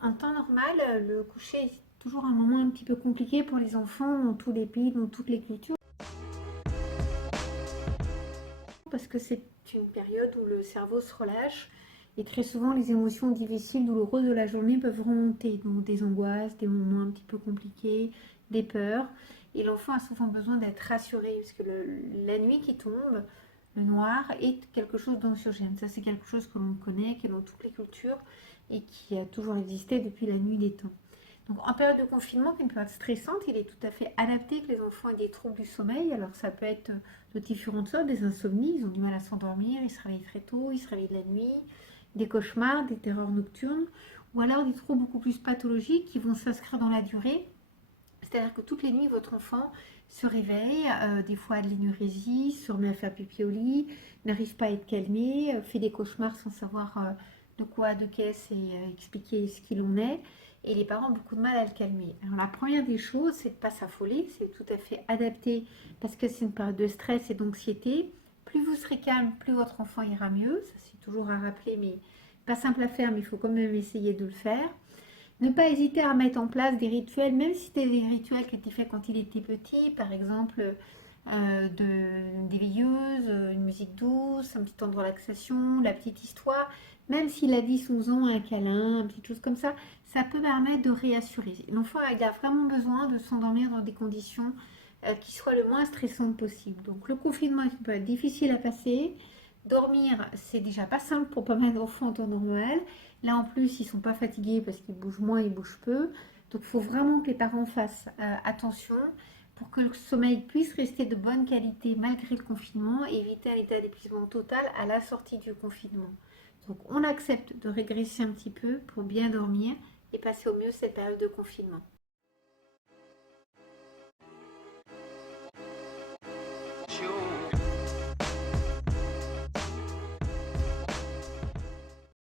En temps normal, le coucher est toujours un moment un petit peu compliqué pour les enfants dans tous les pays, dans toutes les cultures, parce que c'est une période où le cerveau se relâche et très souvent les émotions difficiles, douloureuses de la journée peuvent remonter, donc des angoisses, des moments un petit peu compliqués, des peurs. Et l'enfant a souvent besoin d'être rassuré, parce que la nuit qui tombe, le noir, est quelque chose d'anxiogène. Ça, c'est quelque chose que l'on connaît, qui est dans toutes les cultures et qui a toujours existé depuis la nuit des temps. Donc, en période de confinement, qui est une période stressante, il est tout à fait adapté que les enfants aient des troubles du sommeil. Alors, ça peut être de différentes sortes, des insomnies, ils ont du mal à s'endormir, ils se réveillent très tôt, ils se réveillent de la nuit, des cauchemars, des terreurs nocturnes, ou alors des troubles beaucoup plus pathologiques qui vont s'inscrire dans la durée. C'est-à-dire que toutes les nuits, votre enfant se réveille, des fois a de l'énurésie, se remet à faire pipi au lit, n'arrive pas à être calmé, fait des cauchemars sans savoir de quoi, de qu'est-ce et expliquer ce qu'il en est. Et les parents ont beaucoup de mal à le calmer. Alors la première des choses, c'est de ne pas s'affoler, c'est tout à fait adapté parce que c'est une période de stress et d'anxiété. Plus vous serez calme, plus votre enfant ira mieux. Ça c'est toujours à rappeler, mais pas simple à faire, mais il faut quand même essayer de le faire. Ne pas hésiter à mettre en place des rituels, même si c'était des rituels qui étaient faits quand il était petit, par exemple des veilleuses, une musique douce, un petit temps de relaxation, la petite histoire. Même s'il a 10 11 ans, un câlin, une petite chose comme ça peut permettre de réassurer. L'enfant il a vraiment besoin de s'endormir dans des conditions qui soient le moins stressantes possible. Donc le confinement est une période difficile à passer. Dormir, c'est déjà pas simple pour pas mal d'enfants en temps normal. Là, en plus, ils sont pas fatigués parce qu'ils bougent moins, ils bougent peu. Donc, il faut vraiment que les parents fassent attention pour que le sommeil puisse rester de bonne qualité malgré le confinement et éviter un état d'épuisement total à la sortie du confinement. Donc, on accepte de régresser un petit peu pour bien dormir et passer au mieux cette période de confinement.